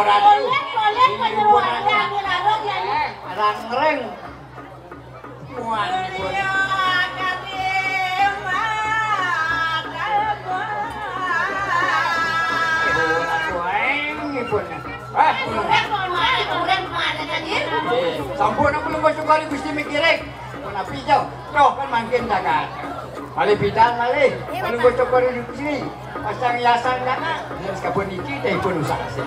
orang Boleh penyeruannya dilarang ya. Arang reng. Muan. Sampun aku belum masuk kali Gusti mikirin. Kenapa hijau? Toh kan makin dagan. Kali bidang kali. Kalau bocok kali di sini. Pasang hiasan dana. Harus kabun iki teh pun usaha sih.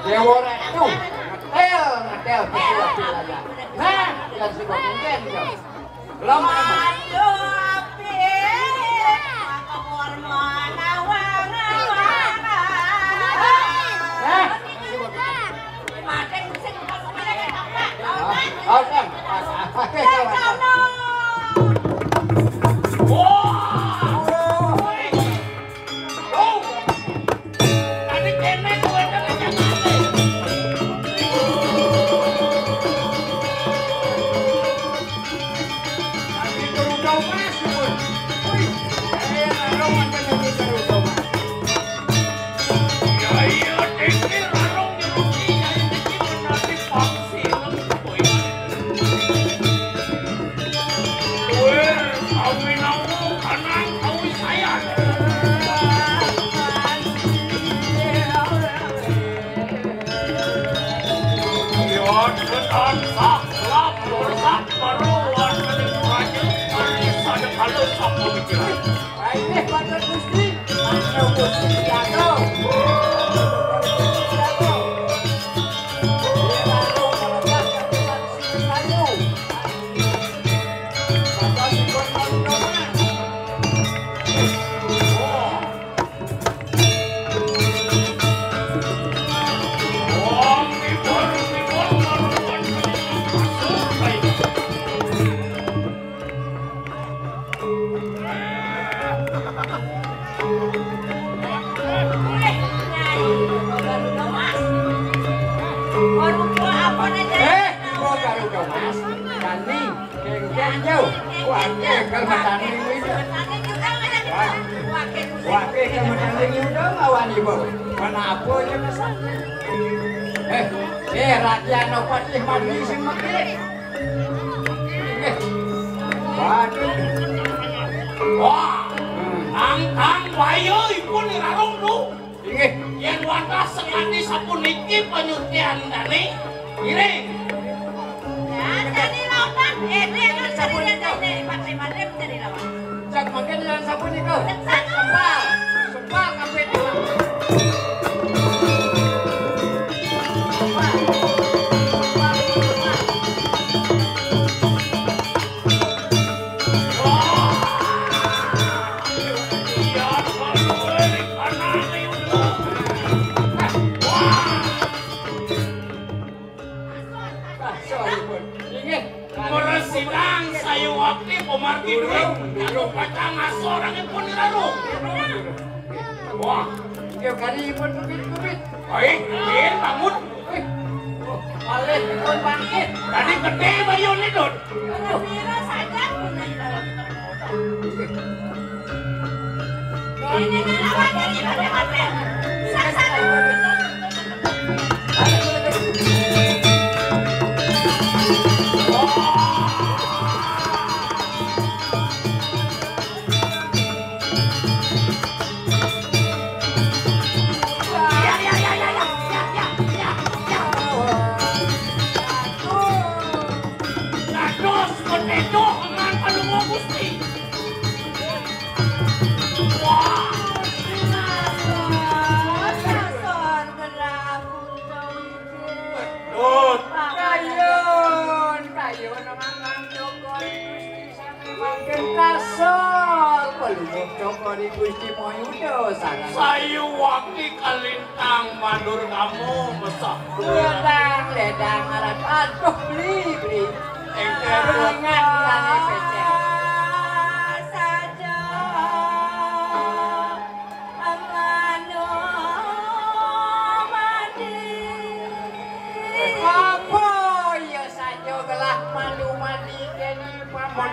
Dewa itu. Ngetel sesuatu aja. Nah, yang sudah mungkin ya. Lama.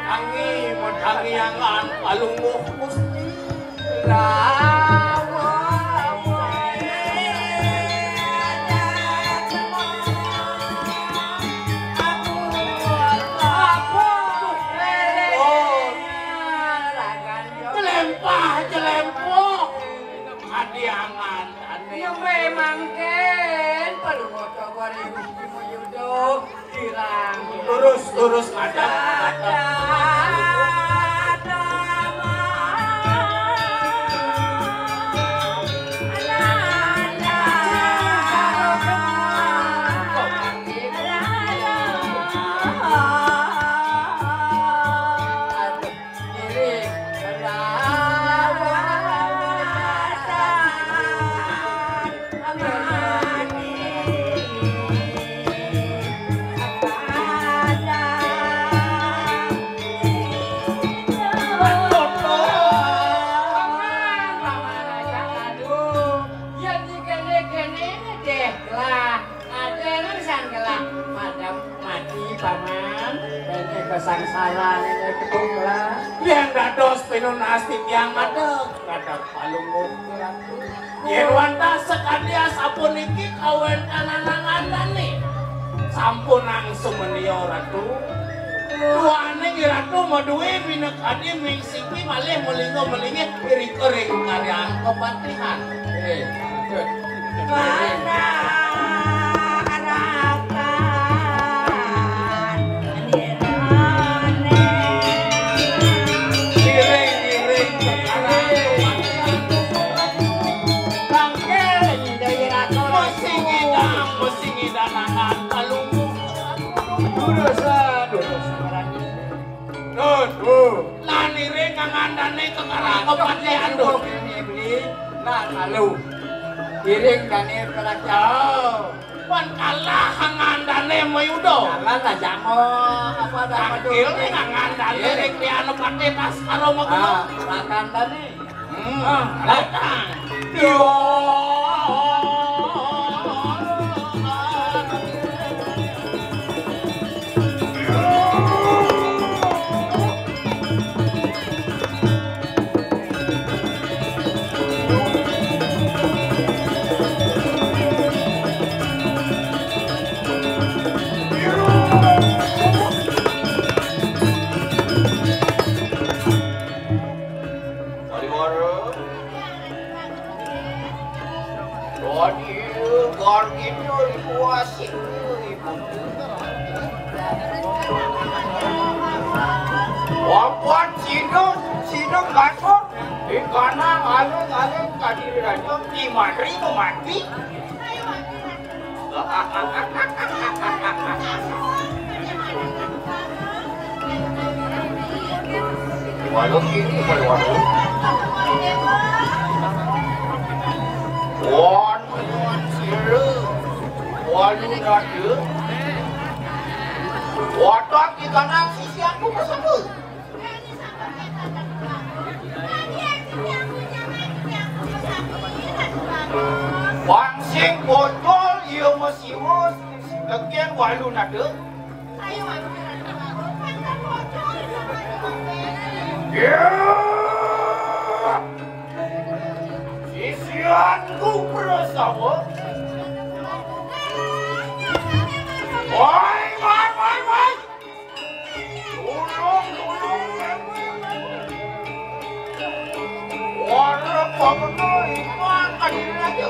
Madangi angan palungguh Gusti. Jelempah adiangan yang memang ken perlu moto gore Gusti Mayudo dirang lurus ada sangsara ini ketunglah yang dados pinunastik yang ada kadang palungguh yen wanta sekadia sapuniki kawen kananangan nih sampun langsung menio ratu duane ratu maduwe binek adi mingsiki malih melinggo melingi iring-iring karyang kepatihan mana lanire ngandane kekarang kepatihan dong beli nak lalu iring dane kerajaan pan kalah ngandane Mayudo jangan lah jamo apa dah akil ngandane rek di anu pate pas karo makulo makan tadi datang yo Wapun sino gatot di kanan alun kadiri raja di mati mau mati. Walau ini walau. Wan siru, walu nadu. Watak di kanan sisi aku bersebut. Wangsing botol ia mesimus tekian walu nadu. Sisianku bersama. Woi. Tolong. Warna pokoknya iman hadirin aja.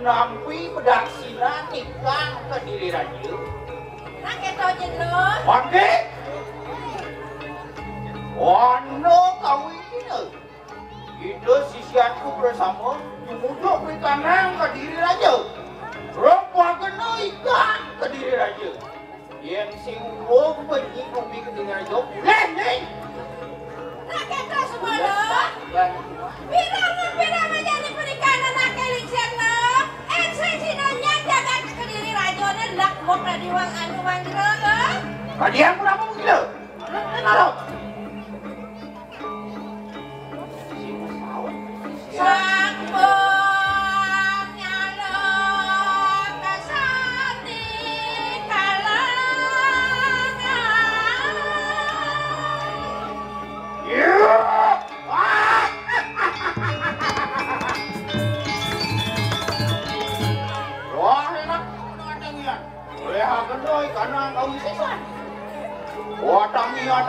nampi pedaksina nikah ke diri raja. Nah kita jenuh. Pake? Wano kawin. Itu sisianku bersama untuk bertanam ke diri raja. Rupa kena ikan ke diri raja. Yang si umum benci bumi ke diri raja. Nih. Nah kita semua loh. Bidang menjadi pernikahan anak elingsian loh. Sesidonya jaga ke diri raja dan lakbok na diwang anu manggil loh. Kalian pun apa gila? Kenapa? Sambung nyalo kasati kalangan. Wah enak tangian. Boleh agendoi karena kau sesan. Wah tangian.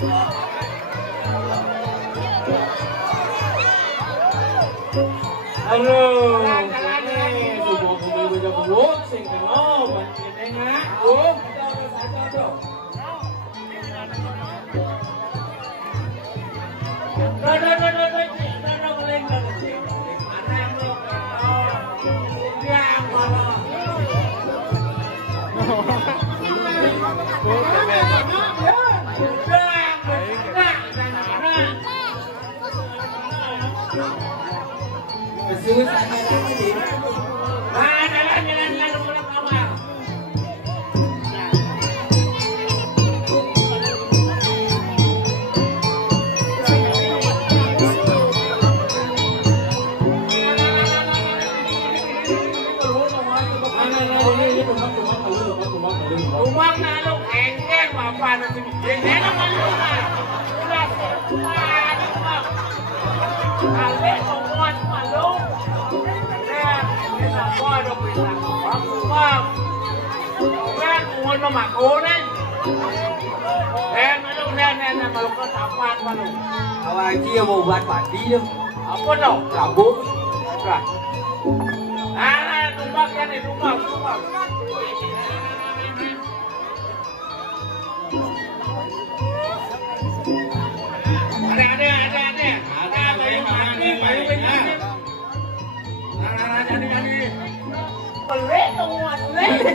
Halo, ini subuh kembali bujang sing kena banting ngak, Rumah nalu engkeng apa nanti ini nama rumah. Kali semua malu. Kita ada pisang. Bang. Kan mau makan nih. Malu nen malu ke tapan malu. Awak dia mau buat padi tu. Apa tau? Rambut. Dah. Rumah kan ni rumah.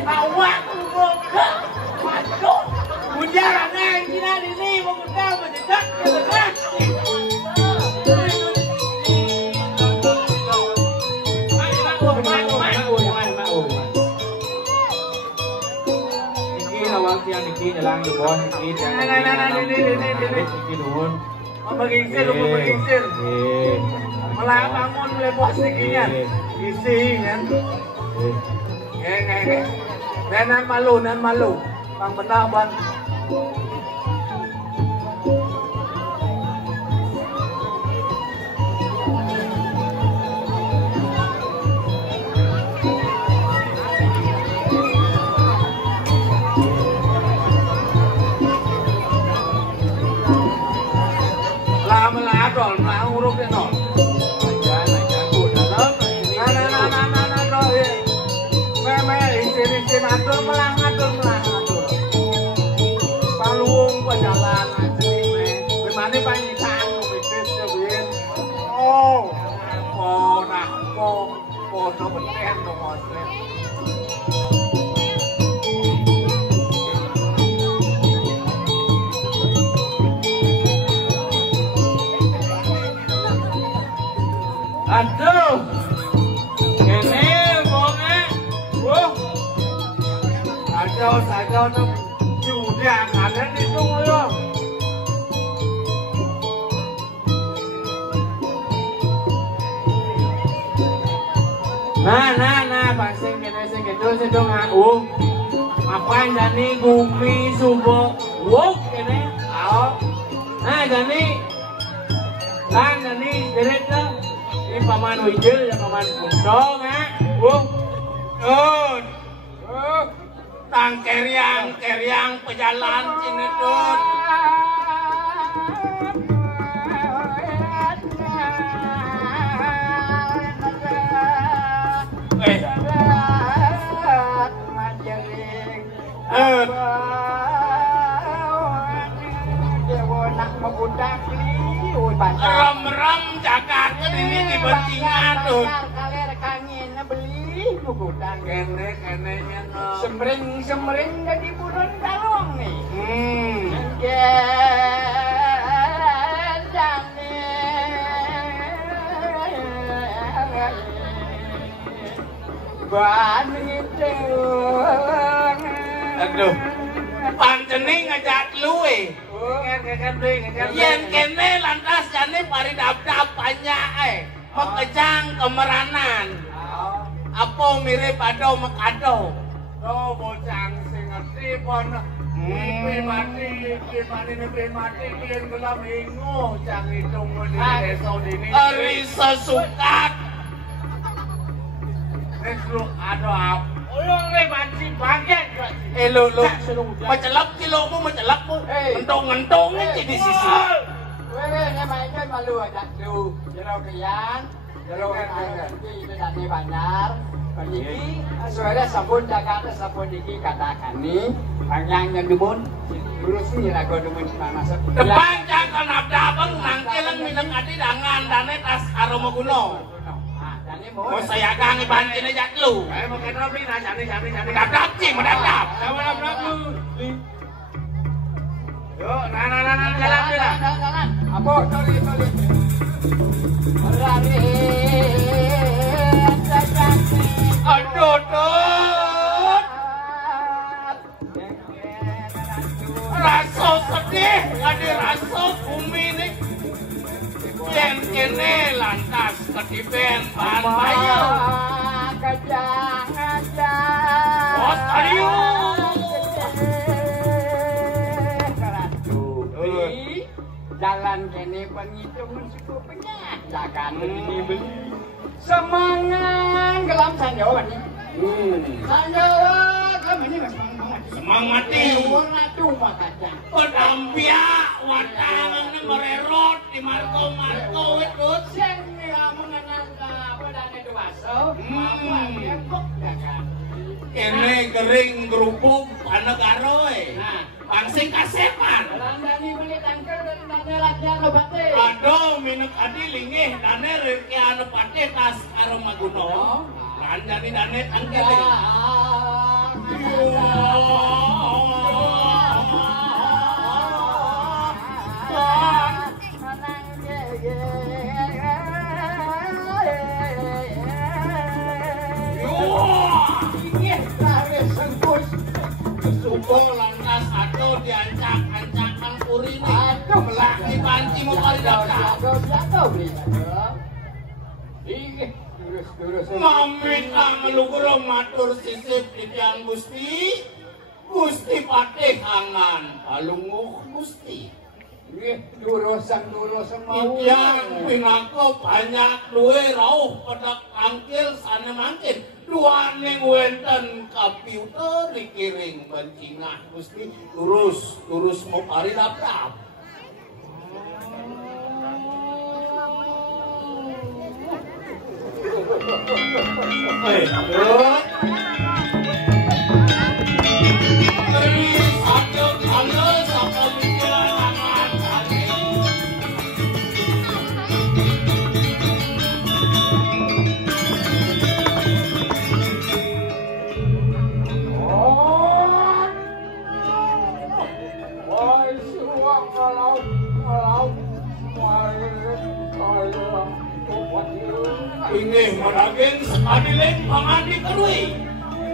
Awak buka masuk ujar nang kina ini mau kita mendekat dekat ini awak yang ini lang di bawah ini turun mengingsir malah bangun lepas sekian isi kan nan malu bang benar bang làm rồi mà không rút cái nồi atur melang palung jalan gimana panyikan bisnis jadiin benten dong aduh ini Sao nó chủ nhà cả lên đi chung luôn. Nah, Pak sing kene ngaku. Apa jani gumi subuh wuk kene. Nah jani lan jani deret dah. Ini paman wijil ya paman kuntong wuk. Tang keriang pejalan sini dud. Ram jagat ini dibentingan dud. Beli bukutan kene semring jadi burung kalong nih. Ban itu. Aduh. Pancene ngajak luwe. Yen kene lantas jane paridap-dap banyak mekejang kemeranan. Apa mirip ado mekado. Bocang sing ngerti pon mati kian gelam ingo cang hitung di desa dini. Ari sesukat. Neslu ado ulung le banci bagian. Lu macelap kilo mo macelap mo. Ngentong aja di sisi. Weh, main kan malu aja lu. Jero kian, jero air. Iki dane banyak. Paniki suara sabun Jakarta sabun iki katakan ni panjangnya dumun. Terus ni lagu dumun masuk. Depan jangan abang nangkelang minum adi dangan dane tas aroma gunung. Mau saya gangi banjir aja lu. Saya mau kenal beli nah jani. Dap cing mendap. Dap lu. Yo, nah, jalan. Apa toli. Rari. Aduh, rasa sedih, ada rasa bumi nih. Yang kene lantas ketipen bahan bayu. Kajang. Oh, ayo. Jalan kene penghitungan suku penyak. Jangan ini beli. Semangat kelam sanjawan ini. Sanjawan kelam ini mas Semangat warna cuma kacang. Pedampia watangan mererot di marco itu. Sen kamu mengenal pedane dewasa. Kene kering gerupuk anak garoy. Pangsing kasepan. Landani beli tangkel dan dane raja lobate. Aduh minuk adi lingih dane rezeki anu pate tas aroma gunung. Landani dane tangkel. Suko lantas atau diancak-ancakan kurini. Aduh, melaki panci mau kali dapat. Jatuh beli. Ini terus. Mamit ngeluguro matur sisip di tiang Gusti. Gusti patih angan palunguh Gusti. Durusan mau. Yang pinako banyak duwe rauh pada kangkil sana mangkin. Dua neng wenten komputer dikiring bencingah Gusti terus mau pari dap. Ini meragin sekaliling pangandi kedui.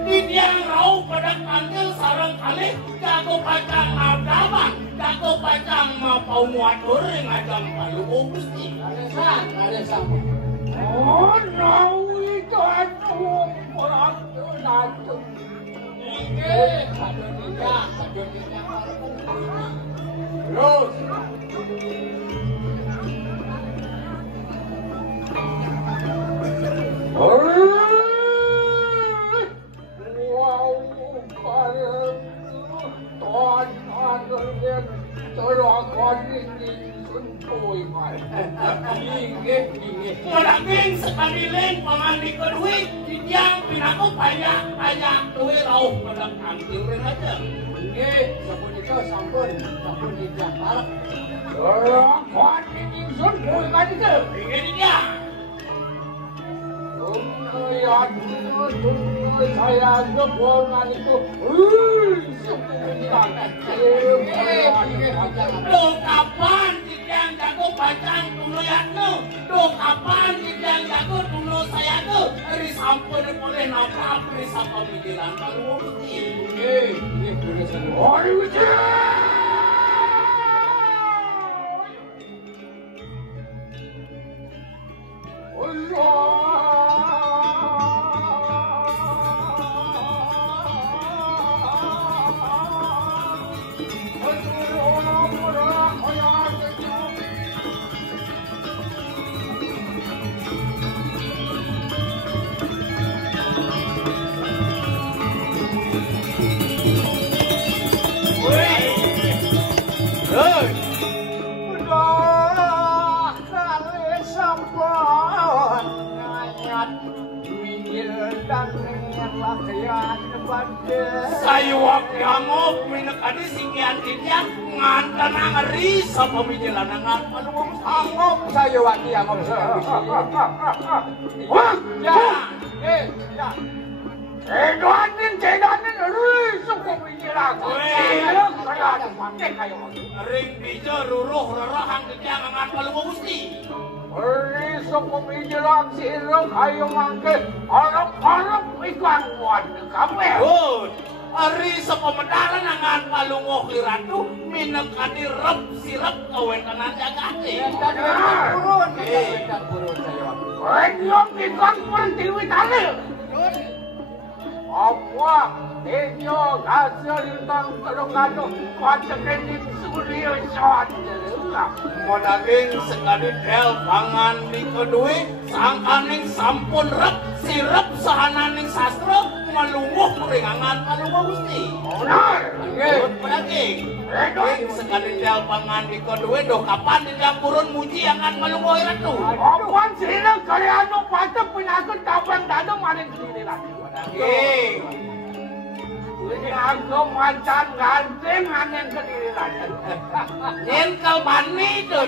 Didiang rau pada kantil sarang kali jago pacang abdaman, jago pacang mau muatur ngajam palu Gusti. Ada sama. Oh, rau itu aduh orang Satu. Ini satu tiga. Terus. Meraging sekaliling pangandi kedui didiang pinaku banyak duit rauh pada kantil aja. Ini sabun itu sabun didiang parah. Orang kuat ini sun bukan itu. Ini dia. Saya jebolan itu. Lo kapan didiang jago bacang tunggu yanu? Lo kapan didiang jago tunggu saya tu? Dari sampun boleh nampak perisa pemikiran baru ini Hei. Udah kali sampun ngayat minggir dan lakian pada Sayuak nyamuk minek adi sikian kikian ngantan ngeri sa pamijilan ngan palung angop sayuak angop wah ya ya Cedanin, risuk pemikiran. Kaya pakai kayo. Ring bija ruruh rerahang kejangan palung gusti. Risuk pemikiran sirok kayo mangke. Harap-harap ikan buat kamu. Good. Ari sa pemedalan nangan palungoh ratu minek adi rep sirep kawentenan jagate. Turun sayuak. Renyong ikan pertiwi tali. Apa? Inyo hasil lintang terungano kuatekenin suryo saja. Modaging sekali del pangan di kedua sangkaning sampun rep sirep sahananing sastra malunguh ringangan malunguh gusti. Benar. Modaging sekali del pangan di kedua do kapan di dapurun muji angan malunguh ratu. Apaan sila karyano patah pinakot tapang dado maning sendiri lagi. Modaging. Ini aku mancan ganteng aneh sendiri lagi. Nyenkel bani tuh.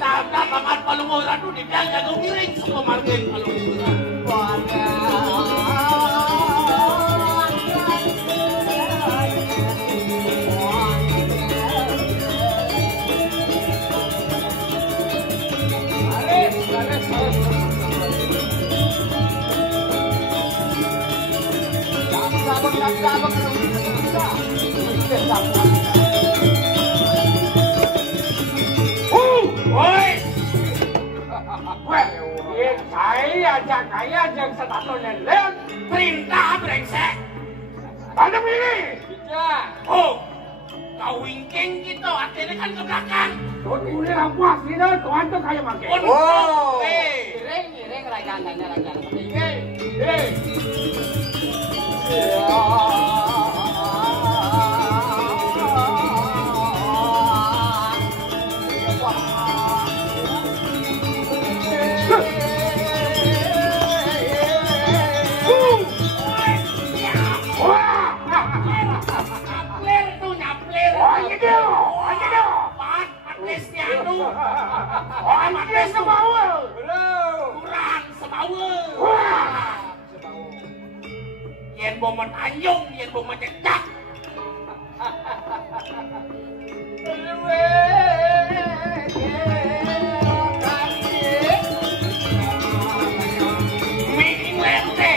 Tanda pangan palungoh ratu di biang jago miring semua margin palungoh ratu. Saya yang setato lelen Perintah brengsek. pada ini. Oh, kau wingking gitu, artinya kan ke belakang. Ini rampas ini tuan tuh kayak makin. Oh, Ring rajangannya. Yen bomen anyung, yen bomen cecak. Miking lente.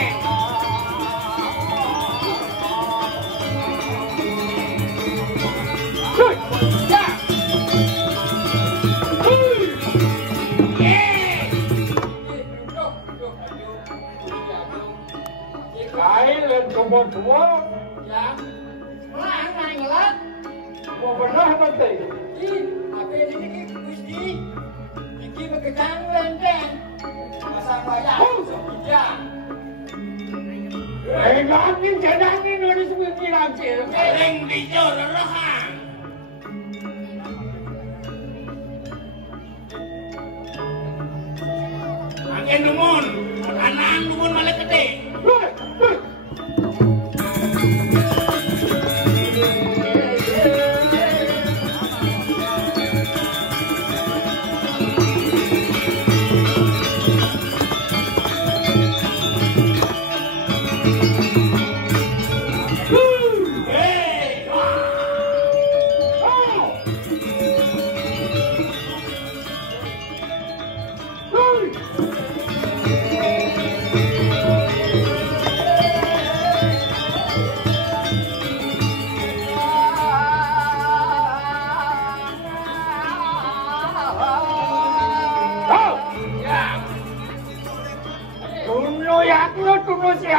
Semua ya. Wah, ngelat. Mau benar nanti. Tapi ini Gusti. Iki bekecang lenteng. Pasang wayang. Ya. Ngangin jadangin udah seperti lagi. Ring dijo rerahang. Agen dumun, anang dumun malah gede.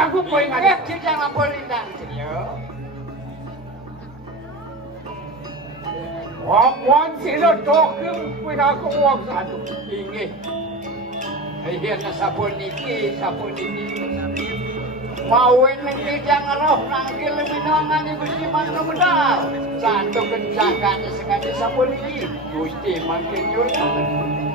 Aku poin ada kita lapor lintang. Wan sila token pina ko wag satu. Ingi. Ayan na sapon niki. Mawin ng kijang roh nangkil minangan ni Gusti Mangga Medal. Santo kenjakan sekali sabun ini Gusti makin jurang.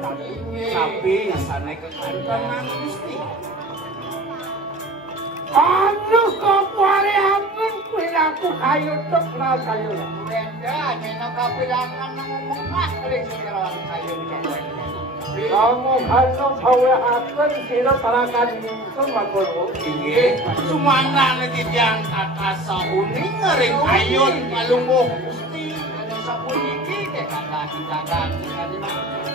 Tapi sana ke kantongan Gusti. Anu kapare amun pinaku kayu tok na kayu. Benda nino kapilangan ngomong mah kali sekerawan kayu ni. Kamu kanu bawa akan sira tarakan ingsun magoro. Inggih, sumangga di tiang kata sauning ngering ayun kalungguh Gusti. Ada sabun iki ke kata kita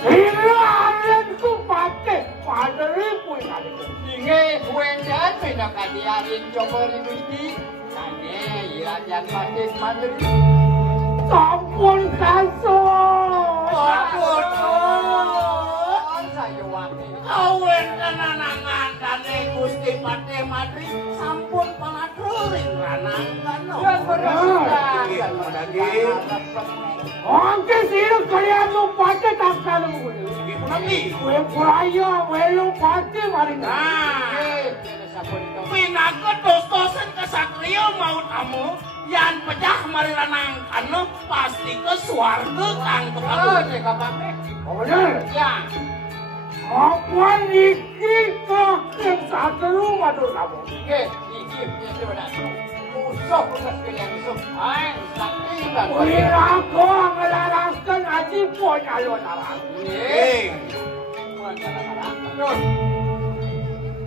Sira alen ku pate padere pun kali. Inge buendan pina kadiarin cokori Gusti. Kane irajan patik mandiri. Sampun kaso. Aduh, Saya wati. awen kenanangan dane Gusti Pate Madri sampun pangatruring ranangan no. Yang berasukan. Angke sira kalian pate tak kalu. Nabi, Kue puraya welu pate maring. nah, pinaket dos-dosen kesatria maut amu yang pecah mariranangkan no pasti ke swarga kang Oh, tukang. ni kapake. Bener. Ya, Apa iki kok satu matur kamu? Inge, iki itu dah. Musuh bekas kalian musuh. Ay, sakti kan. Wira ko ngelaraskan aji punya lo narang. eh,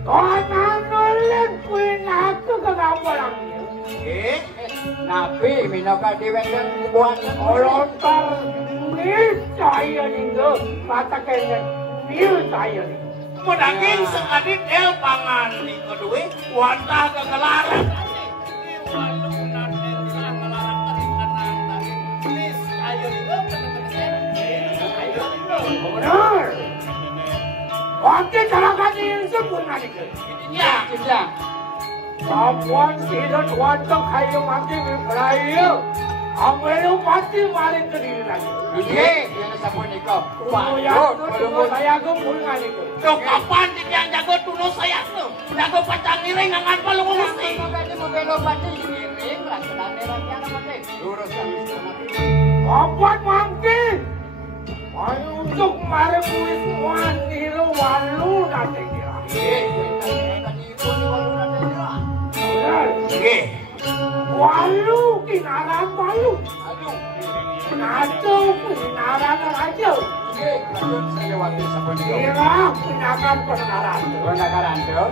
Kona nulen punya aku ke gambaran. eh, Nabi minaka diwendan buat Olontar ni saya ninggo mata kene ni saya ni. Pedaging sekadit el pangan di kedua wantah kegelaran. Benar. Waktu carakan ini sempurna ni. Ya, kita. Kapuan sila tuwato kayo mati beraya. Amelo pati maling ke diri lagi. Inge, dia sabun iko. Tunggu saya ke mulai ni. do kapan di yang jago tuno saya tuh, jago pacang iring ngangan palung gusti. Makanya membelo pati giring lah senane rakyat mati. Lurus kami Nabi. Kapuan mangki. Ayo untuk mare kuis waniro walu nanti dia. Tadi ibu ni walau nanti dia. Nggih, Walu kinaran walu. Aduh. Nato kinaran aja. Inge, lanjut saya waktu sabun iko. Kira kinakan kenaran. Nakaran tu.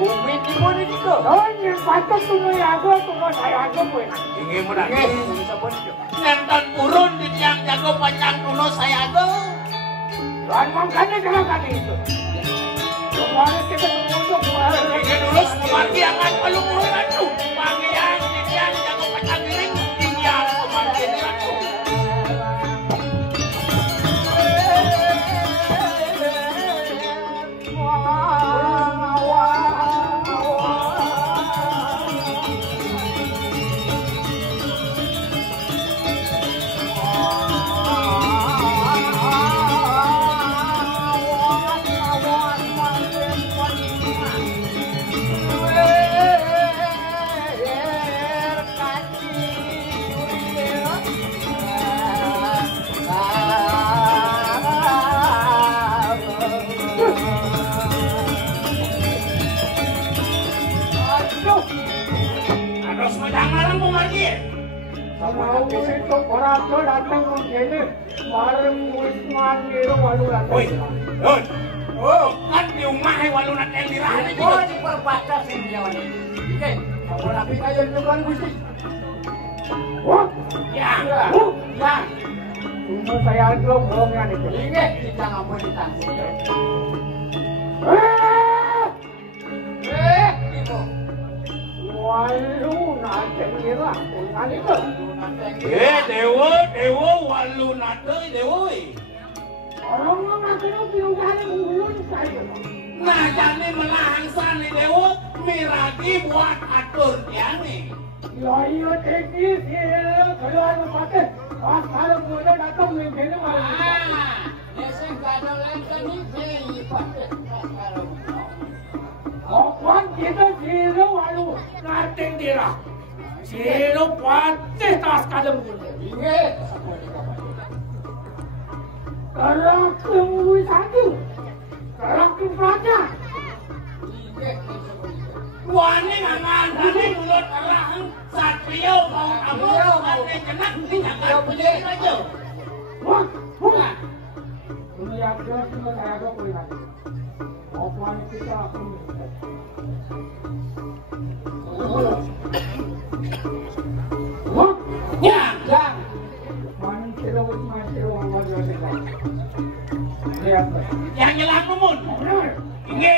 Bumi timur ni iko. Oh, yang patut tunggu yago tunggu saya aja pun. inggih Inge, mudaging. dia sabun iko. Nenten purun di yang jago pacang tuno saya go. Dan makanya carakan itu. Kemarin kita tunggu kemarin. Inggih dulu kemargiangan palung ratu. Pangian di yang jago pacang iring tinggal kemargian ratu. Aduh. Ados medang malam pemargi. Mau itu orang tuh datang ke sini bareng Wisman gitu waluran. Woi, Don. Oh, kan di rumah waluran yang dirahani Oh, di perbatasan dia ini. Oke, kalau nabi kayu tuan Gusti. Wah, Ya. Ya, cuma saya belum bohongnya nih. ingat kita nggak boleh ditanggung. Itu. Walu nanti kira punya itu. Dewa waluna deui deui. Orang nanti itu biuhan ulun saya. Nah, jadi menahan sani dewa miragi buat atur tiane. Ya iya teknis ya kalau ada pakai pas kalau boleh datang nih sini malam. Desa nggak ada lain kan ini pakai sekarang. Kapan kita sini walu nanti kira. Sini pasti tas kadang dulu. Ingat. Kalau tunggu satu, kalau raja. Wani ngangandani mulut arahan satrio mau kamu ane kenak tindakan punya aja. Wah, bukan. Ini yang jelas cuma saya ada kuliah. Kapan kita akan wah, Ya, manusia lihat. yang nyelang mumun. Inge.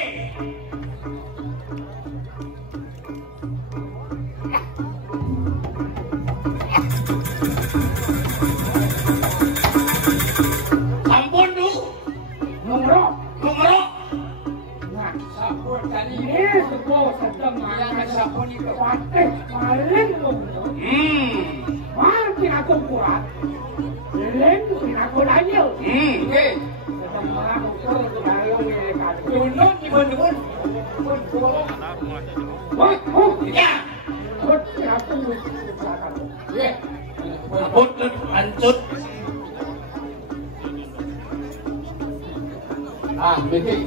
Sampun du, Nomor. numerok. Nah, Sapur tadi ini sebuah sedang yang sapur itu. pakai paling nomor. Mati aku kuat. Leleng aku lanjut. Oke. Sedang melakukan budaya mereka. Tunun di bendungan. Wah, Ya, buat aku belakang. Oke. abut lanjut. Ah, begini.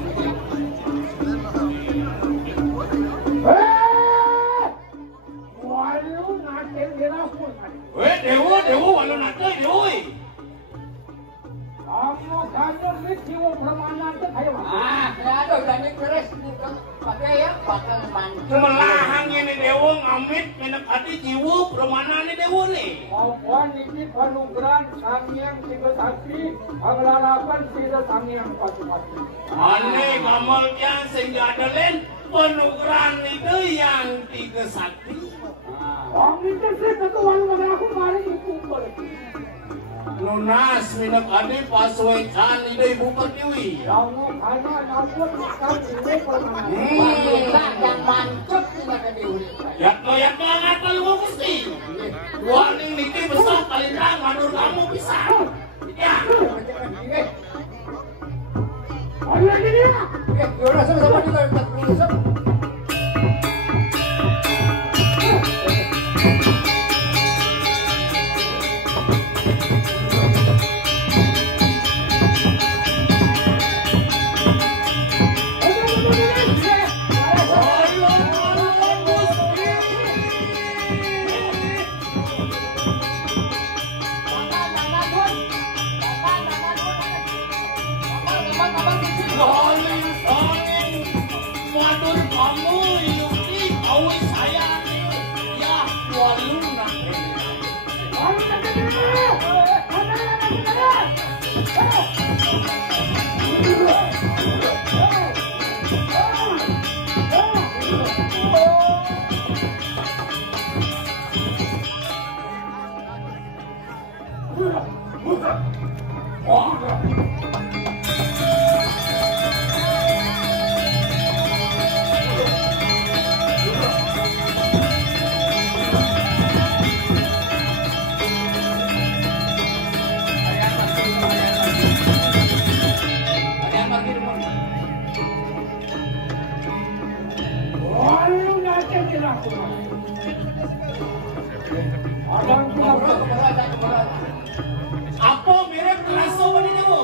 Walu nanti dia pun. Weh, dewa walau nanti dewi. Kamu kangen ni jiwa permainan tu saya Ah, ya ada berani keras bukan pakai ya, pakai mantu. Melahang ini dewa ngamit menekati jiwa permana ini dewa nih. Maupun ini panugeran Sangyang Siga Sakti, pengelarapan Siga Sangyang Pasupati. Ane kamalnya sehingga ada lain penugeran itu yang tiga sakti. Orang itu sih ketuan aku mari dikumpul. Lunas menekati pasuecan ide ibu pertiwi. Kamu ada napun kamu ini permainan. Wanita yang mantap tidak ada diuri. Yakno ngapa lu mesti. Warning niki besar kali terang ngadur kamu bisa. Ya. Ayo lagi dia. Oke, yaudah sama-sama juga 40 sama. Waduh kamu ini kau saya ya walu nak. Apa mirip rasa bani dewa?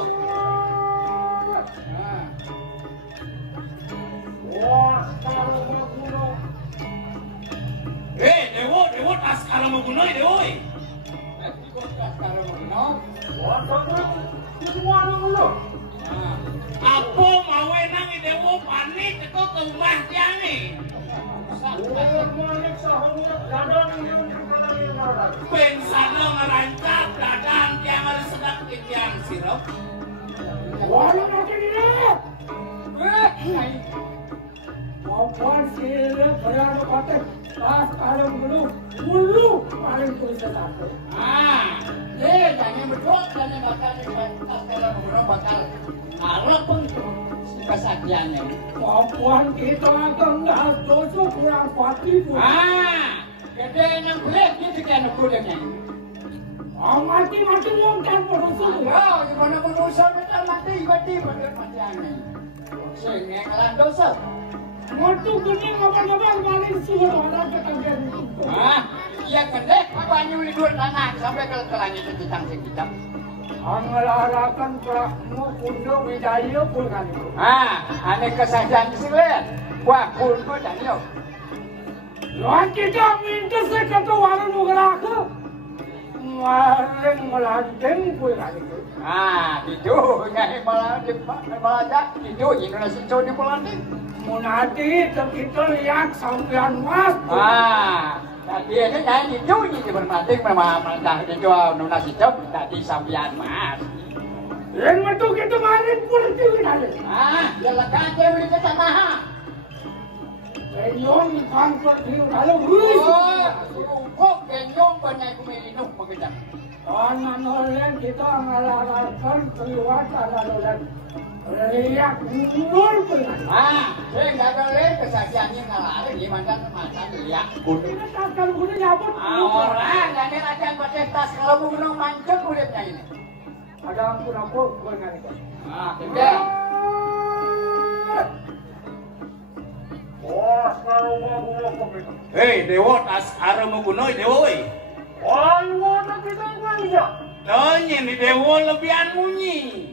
sekarang mau bunuh deh, woi. Apa mau enang dewo panik itu ke rumah tiang nih. Pensana ngerancap dadang tiang harus sedang tiang sirup. Walau nanti dia. Maupun sila berada pada pas kalau dulu paling susah satu. Jangan betul dan bakal kalau beberapa bakal harap pun kesaktiannya. Maupun kita akan dah dosa kurang pasti pun. Gede yang kulit itu kan kulitnya. Mati mungkin berusaha. Gimana berusaha betul mati betul matiannya. Sehingga kalah dosa. Waktu gini ngapa-ngapa paling suruh orang ketanggihan itu. Iya pendek, apa nyuri dua tanah sampai ke langit itu kita. Angalarakan prakmu kundo widaya pulkan itu. Aneh kesajian silen. Wah, kulku dan yo. Luan kita minta sekata warung mugaraka. Maling melanting pulkan itu. Itu nyai melajak itu Indonesia jauh di Polandia. Munadi kita lihat sampean mas. Tadi ini nyai itu ini bermating memang mendah itu nuna situ tadi sampean mas. Yang itu kita maling pun itu ada. Ya lekas dia beri kita mahal. Kenyong kantor di lalu. Kok kenyong banyak kuminum begitu. Anak orang kita ngalarkan keluar lalu. Riak nur pun. Saya nggak boleh kesaksiannya ngalah gimana macam liak. Kita takkan boleh nyabut. Orang yang akan bercetas kalau gunung mancung kulitnya ini. Ada ampun dengan itu. Tidak. Hei, dewo tas arah mau bunuh dewo. Kita aja. Tanya nih dewo lebihan munyi.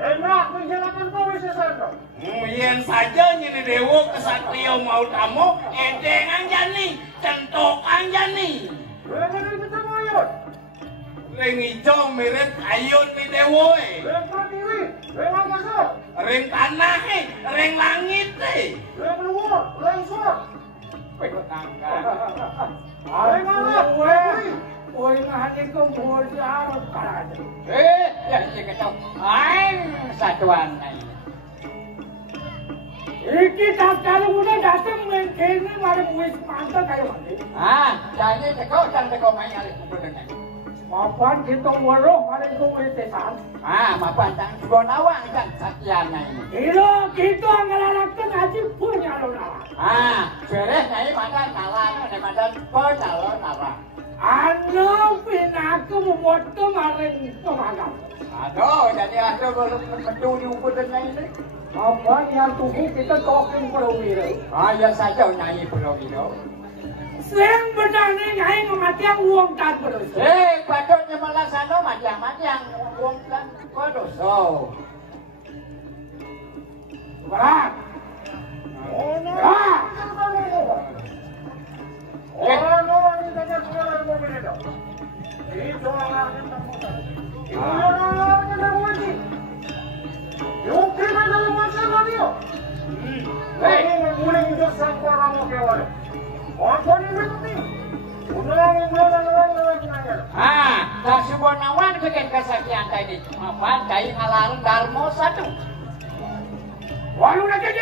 Enak menjalankan kau sesuatu. Yen saja nyini dewo kesatria mau tamu, edengan jani, centokan jani. Bagaimana kita mayat? Ring hijau mirip ayun nih dewo. Ring diri, ring apa? Ring tanah, ring langit. Ring luar, ring suar. Pekot tangga. Ring mana? Oi ngahani ko bocah kalah. Ya ini ketau. Satuan ini. Iki tak kalau udah datang mengkini mari wis mantap kayak mana? Jadi teko main kali kumpulnya. Mapan kita waroh mari ko wis sesan. Mapan tang juga nawang kan sakiannya ini. Ilo kita ngelarangkan haji punya lo nawa. Beres nyai madan nalang, madan kau calon nalang. Anu pinaku memoto maring pemagang. Aduh, jadi ada belum mendu di ukurannya ini. Apa yang tubuh kita tokin Pulau Wiro. Ya saja nyai Pulau Wiro. Seng bedane nyai mematiang uang tak berus. Patutnya malah sana matiang uang kan kodoso. Berat. Ini saja sekarang mau beda. Itu orang yang tak mudah. Itu orang yang tak mudah. Yung kita dalam masa lagi yo. Mulai hidup sampai orang mau kewal. Apa ni berarti? Ulang. Tak sebuah nawan bikin kesakian tadi. Apa? Kain ngalarang Darmo satu. Walau nak jadi.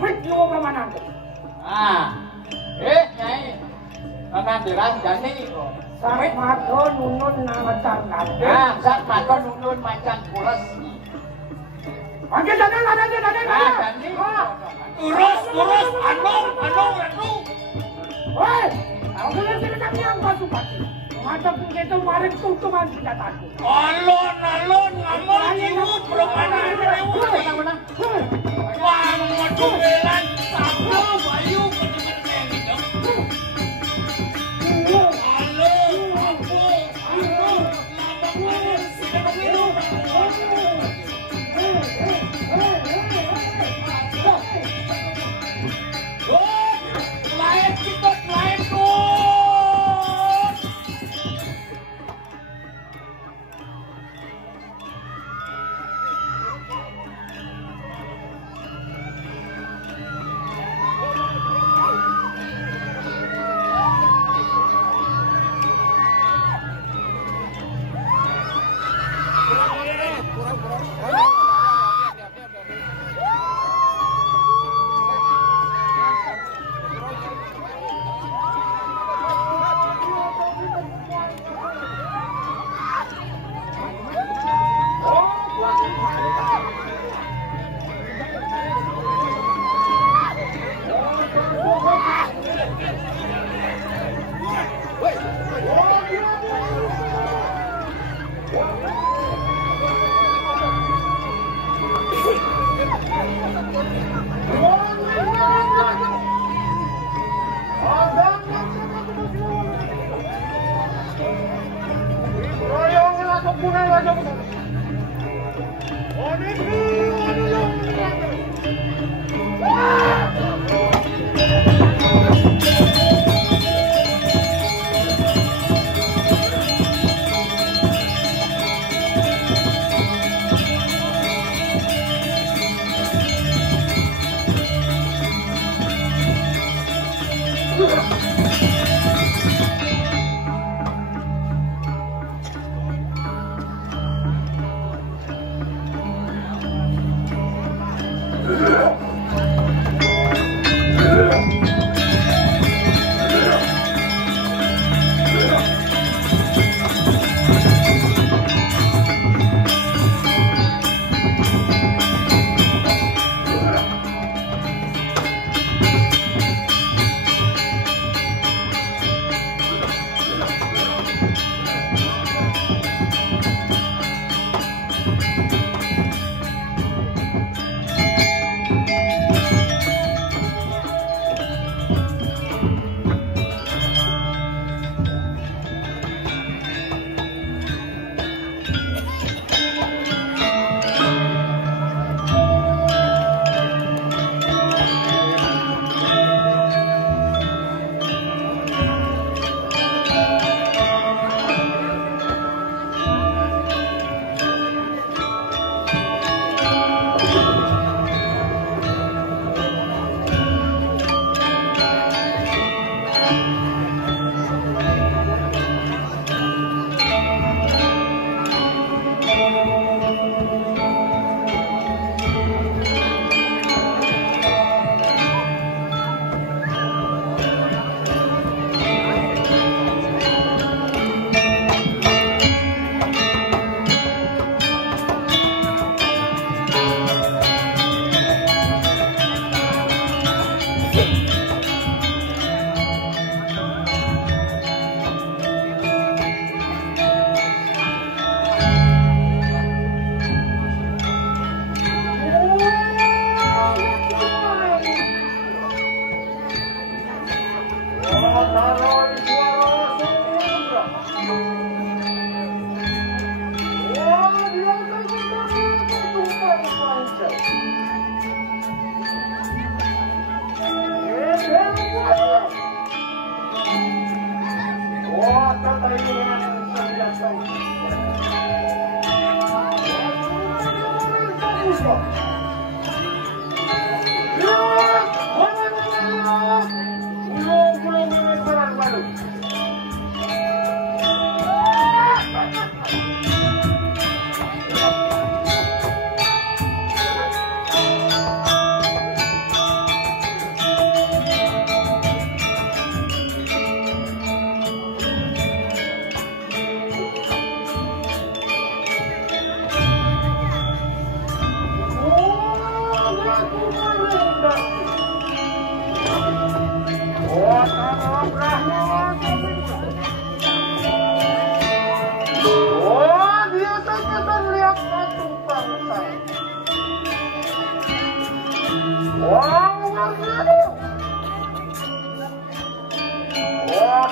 Wait, yung apa mana? Nyai. Pengambilan jani. Sampai mato nunun nama cangkat. Saat makan nunun macam pulas. Panggil datang. Jani. Urus, anu. Woi, aku nak cerita yang masuk pati. Macam kita kemarin tutup masih datang. Alon, ngamor jiwa perubahan dewo. Wah, mau cubelan, sabdo, bayu, bener-bener gitu.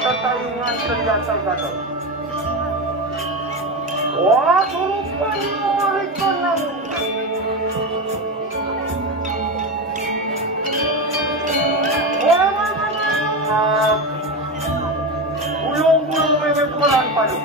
Pertandingan senjata gatal. Wah, rupanya mereka namun. Wah, ulung-ulung memek pelan padu.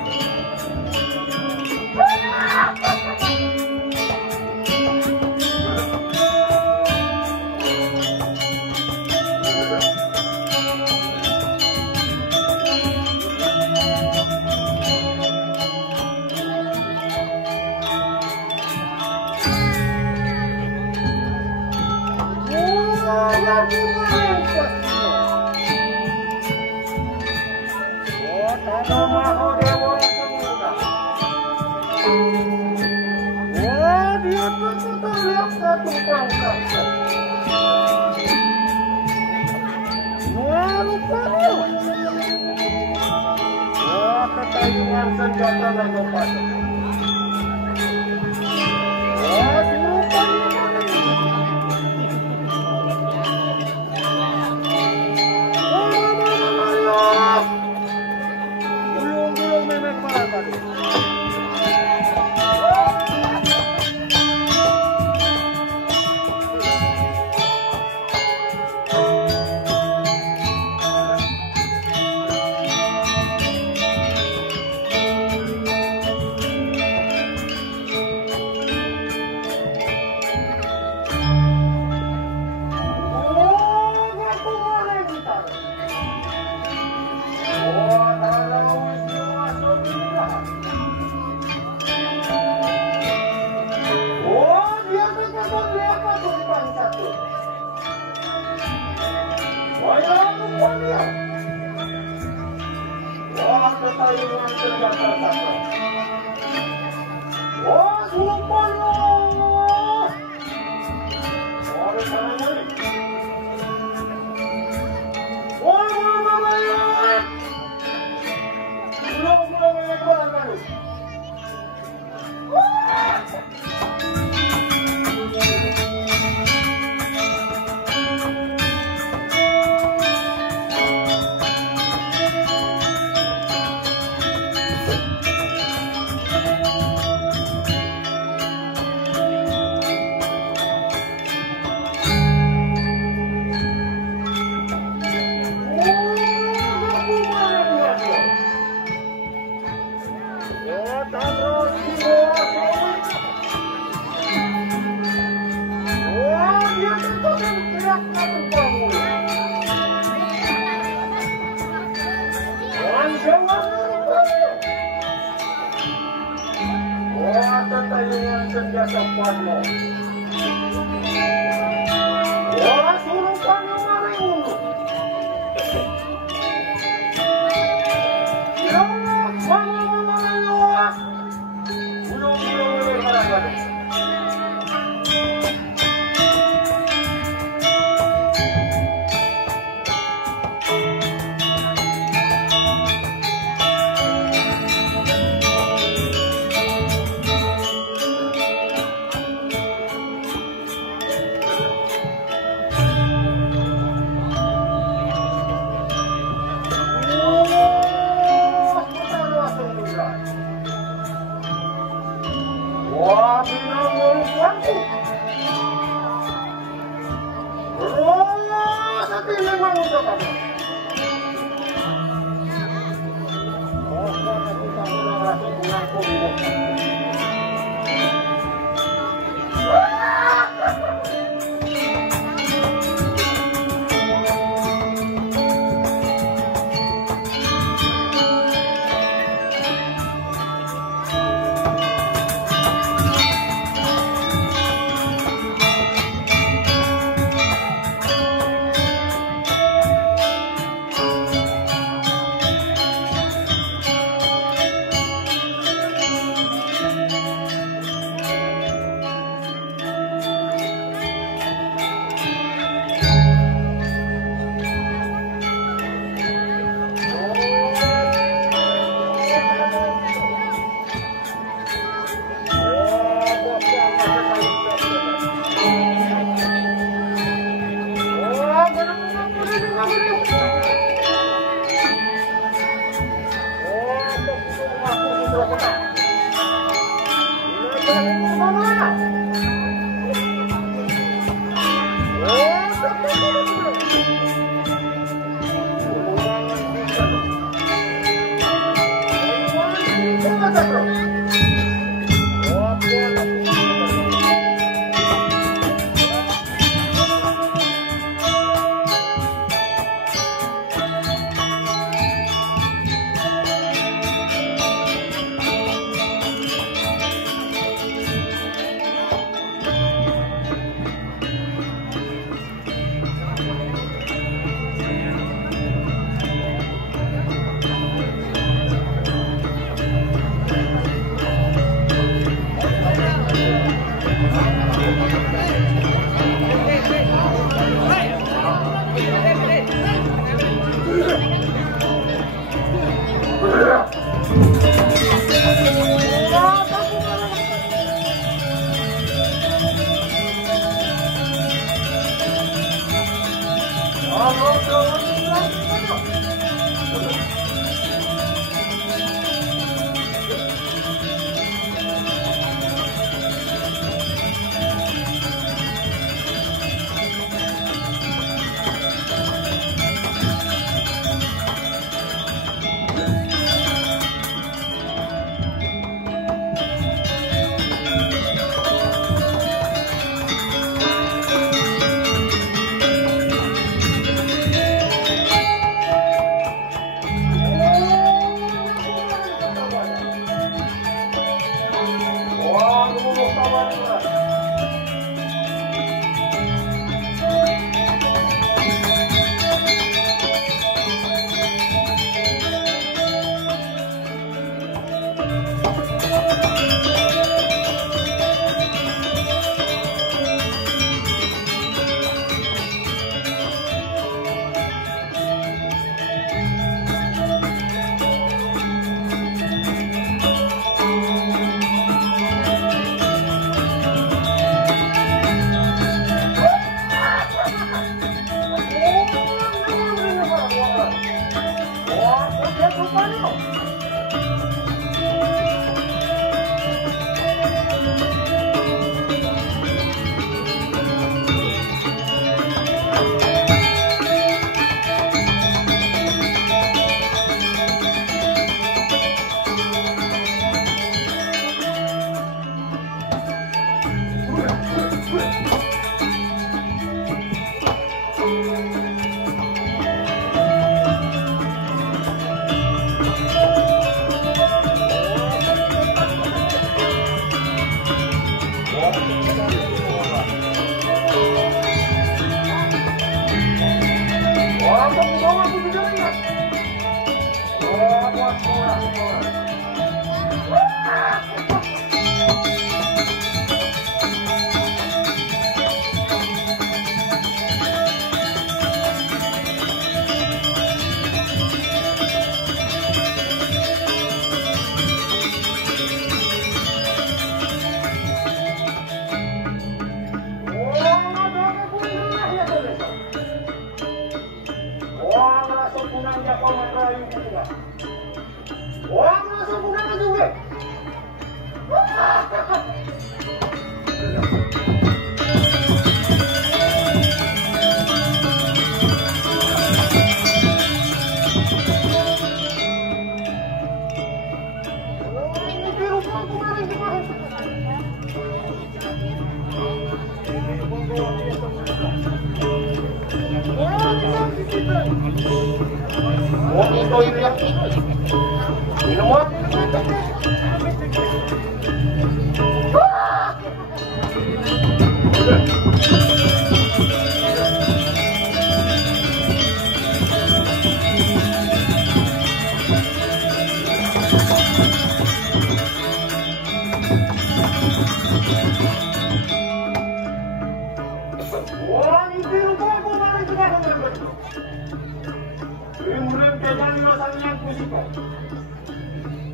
Pertandingan senjata dan lompat. Belum memek mana tadi? tempatmu. Ya, suruhkan yang maring. Ya, mana. Belum mana. Wah, binang merupakanku. Tapi memang untuk apa? Oh, tapi kamu dah rasa mengaku hidup. Langsung ke bawah tuh jalannya. Oh, buat bola.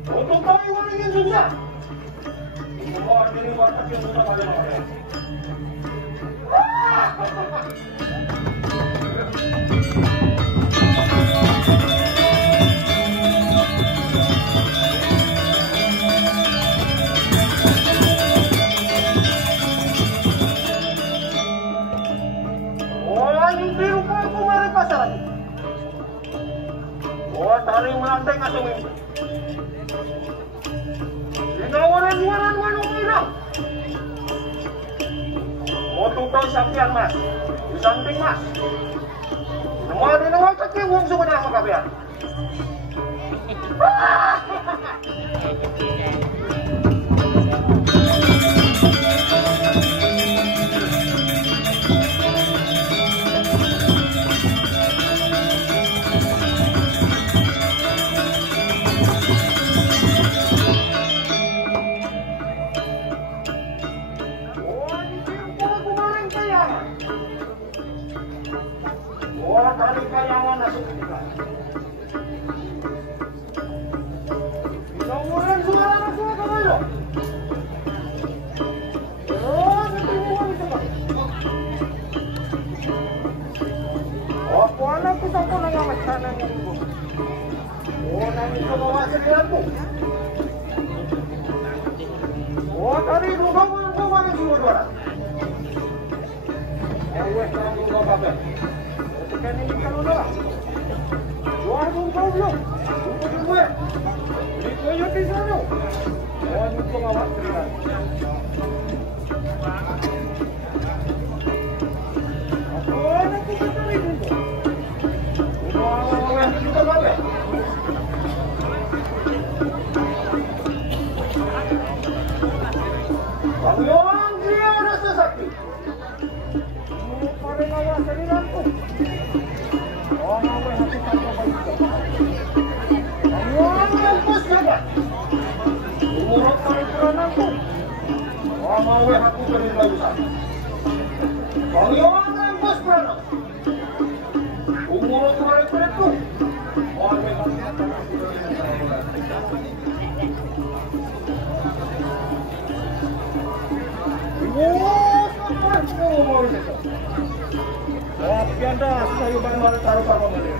Untuk kami waringin susah. Semua diri warteg yang sudah pada mereka. Orang yang biru kamu mari pasar. Oh, tarik melantai kasih mimpi. Dinawaran-waran manung hilang. Mau tukang sampian mas, di samping mas. Semua dinawal cekik uang suka dah makabian. Oh, tadi lupa mana semua dua. Wes kamu lupa apa? Tekan ini kalau dah. Dua kau belum. Lupa gue. Di koyo di sana. Oh, lupa ngawat terus. Oh, nanti kita lihat itu. Oh, kita lihat. Yang dia rasa sakit. Pada kawan seliranku. Oh, apa yang aku kata baik. Yang bos jaga. Umur perananku. Oh, mau aku beri lagi sana. Yang bos peranan. Umur perananku. Oh, Anda saya bangun taruh apa balik.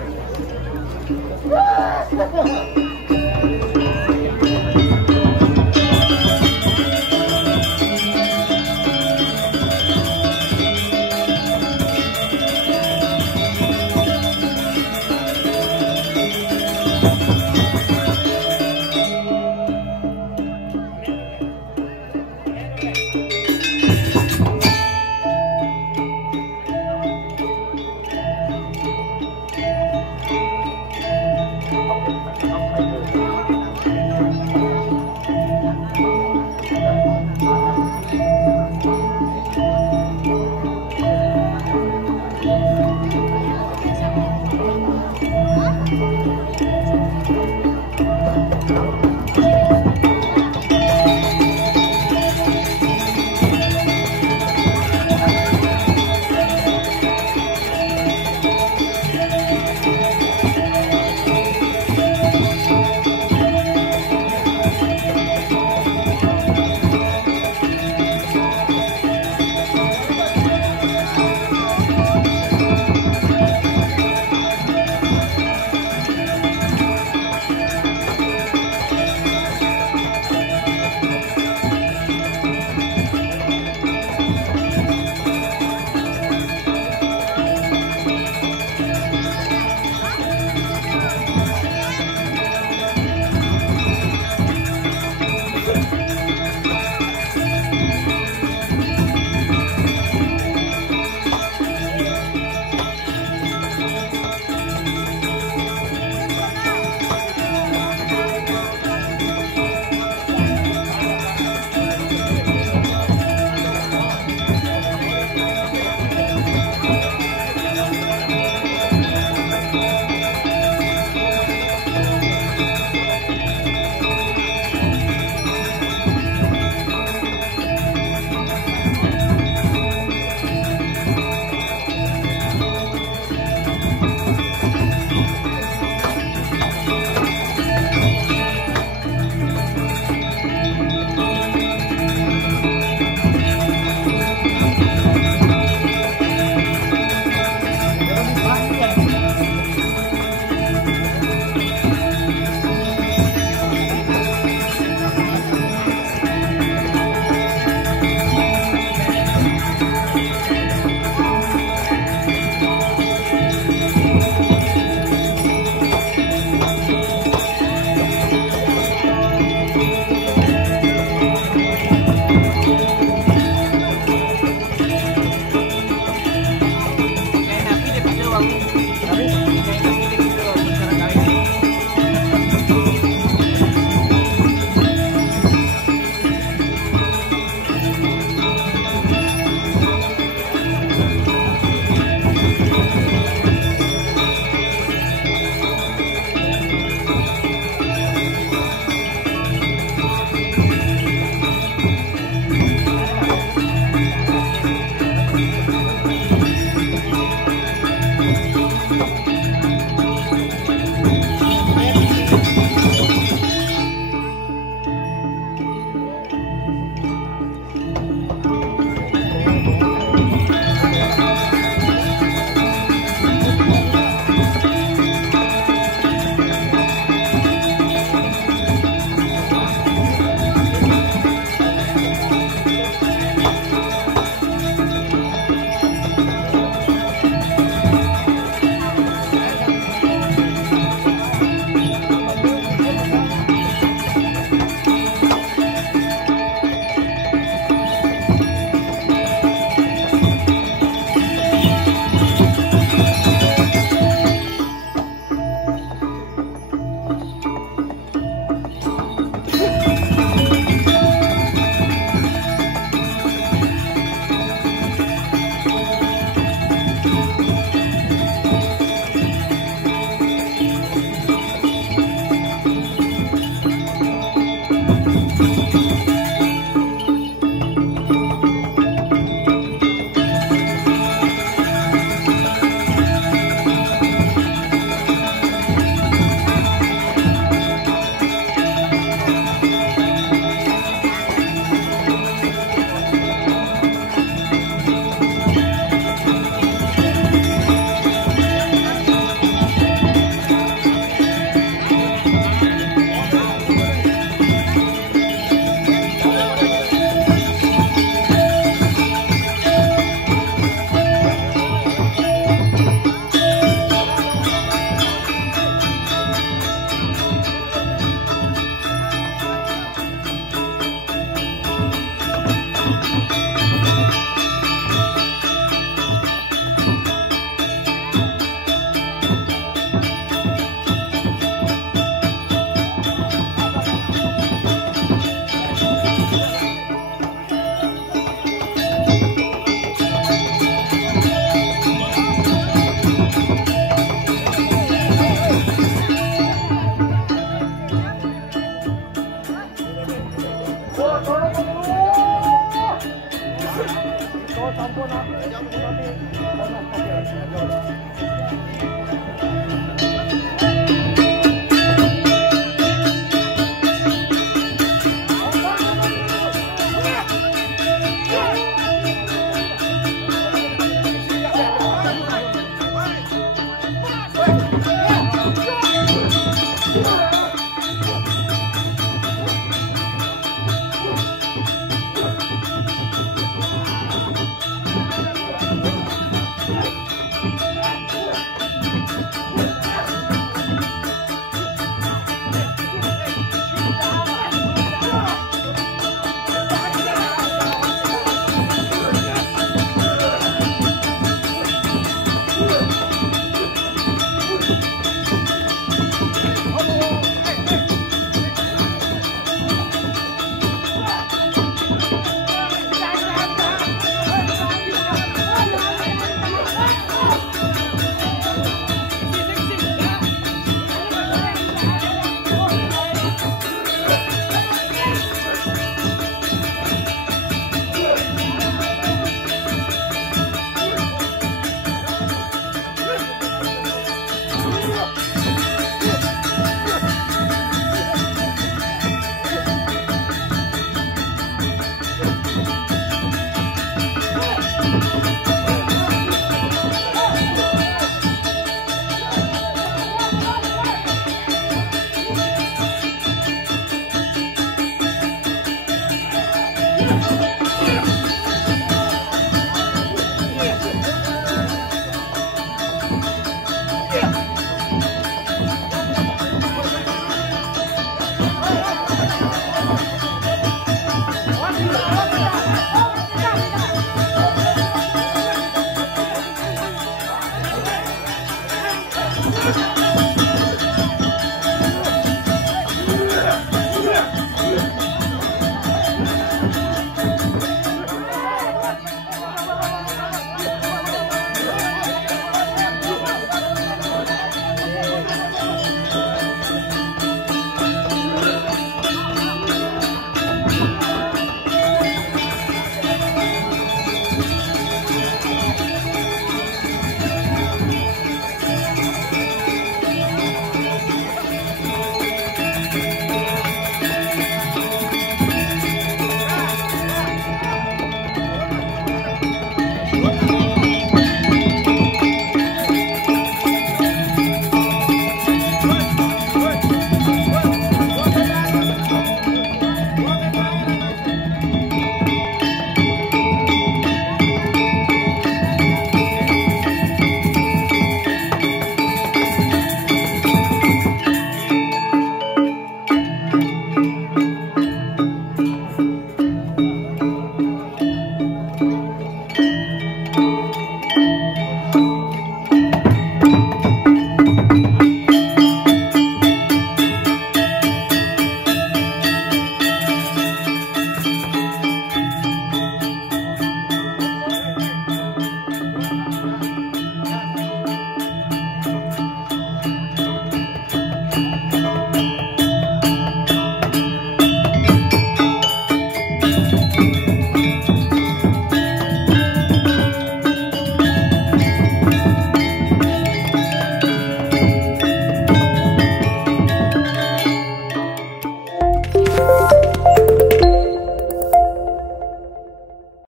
Thank you.